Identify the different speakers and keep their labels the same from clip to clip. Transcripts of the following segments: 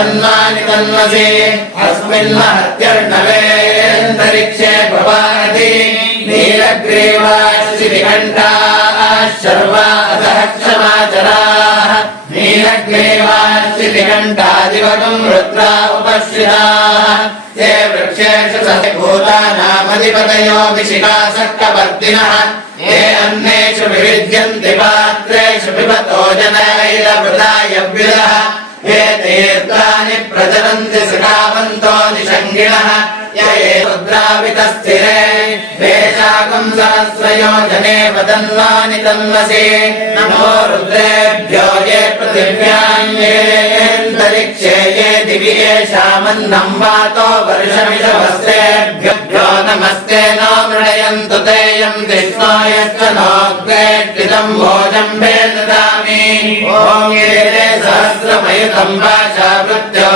Speaker 1: तन्मानि तन्मसि अस्मिन् महत्यर्णवेऽन्तरिक्षे भवाति नीलग्रीवाश्चिरिकण्ठाः शर्वा अतः क्षमाचराः नीलग्रीवाश्चिरिकण्ठादिवगम् रुद्रा उपश्रिताः ते वृक्षेषु सतिभूतानामधिपतयोऽभिषिकासक्कवर्तिनः ये अन्नेषु विविध्यन्ति पात्रेषु पिबतो जनैलवृदायव्युदः निषङ्गिणः य ये रुद्रावितस्थिरे वेशाकम् सहस्रयोजने वदन्वानि तन्मसि नमो रुद्रेभ्यो ये पृथिव्यान्येऽन्तरिक्षे ये दिवि येषामन्नम् वातो वर्षमिषवस्त्रेभ्यो नमस्ते नो मृणयन्तु तेयम् कृष्णो यश्च नोग्रेष्टितम् भोजम्बे ददामि ॐ ये सहस्रमयुतम् वाचावृत्यो मत्याय हन्तवे तान्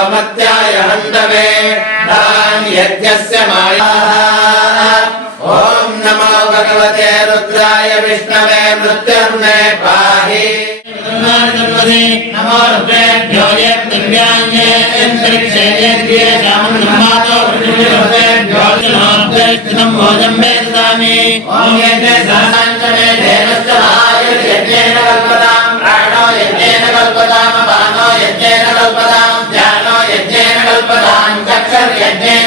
Speaker 1: यज्ञस्य मायाः ॐ नमो भगवते रुद्राय विष्णवे मृत्युर्मे पाहि नमो रुद्रेभ्यो ये दिव्याङ्गे अन्तरिक्षे ये द्वियेषामं नमातो वृद्धिभ्यो स्थितं भोजं मे ददामि ॐ यज्ञे सहसाञ्चमे देवश्च महायुर्यज्ञेन कल्पतां प्राणो यज्ञेन कल्पतां पानो यज्ञेन कल्पतां ध्यानो यज्ञेन कल्पतां चक्षुर्यज्ञेन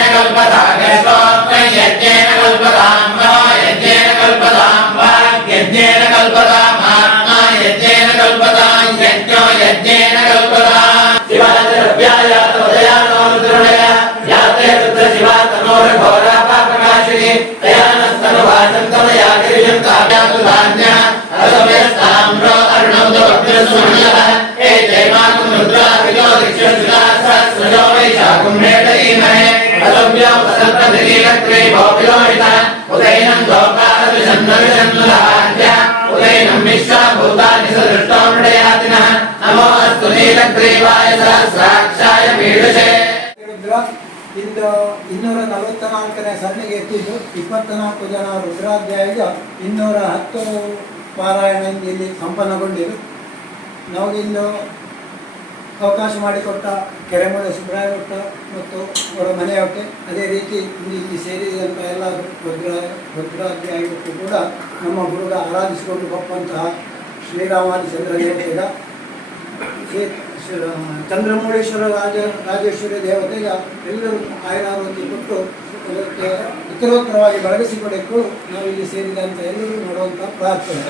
Speaker 2: ಇಂದು ಇನ್ನೂರ ನಲವತ್ತ ನಾಲ್ಕನೇ ಸರಣಿಗೆ ಎತ್ತಿದ್ದು ಇಪ್ಪತ್ತ ನಾಲ್ಕು ಜನ ರುದ್ರಾಧ್ಯಾಯದ ಇನ್ನೂರ ಹತ್ತು ಪಾರಾಯಣ ಇಲ್ಲಿ ಸಂಪನ್ನಗೊಂಡಿರು. ನಮಗಿಂದು ಅವಕಾಶ ಮಾಡಿಕೊಟ್ಟ ಕೆರೆಮೂಳೆ ಸುಬ್ರಾಯಭಟ್ಟ ಮತ್ತು ಅವರ ಮನೆಯವಕ್ಕೆ ಅದೇ ರೀತಿ ಇಲ್ಲಿ ಸೇರಿದಂಥ ಎಲ್ಲ ರುದ್ರ ರುದ್ರಾಧ್ಯಾಯಕ್ಕೂ ಕೂಡ ನಮ್ಮ ಹುಡುಗ ಆರಾಧಿಸಿಕೊಂಡು ಹೋಗುವಂತಹ ಶ್ರೀರಾಮಚಂದ್ರ ದೇವತೆಗ ಚಂದ್ರಮೌಳೇಶ್ವರ ರಾಜ, ರಾಜೇಶ್ವರಿ ದೇವತೆಗೆ ಎಲ್ಲರೂ ಆಯನಾವತಿ ಕೊಟ್ಟು ಅದಕ್ಕೆ ಉತ್ತರೋತ್ತರವಾಗಿ ಬೆಳಗಿಸಿಕೊಡಕ್ಕೂ ನಾವು ಇಲ್ಲಿ ಸೇರಿದಂಥ ಎಲ್ಲರೂ ನೋಡುವಂಥ ಪ್ರಾರ್ಥನೆ.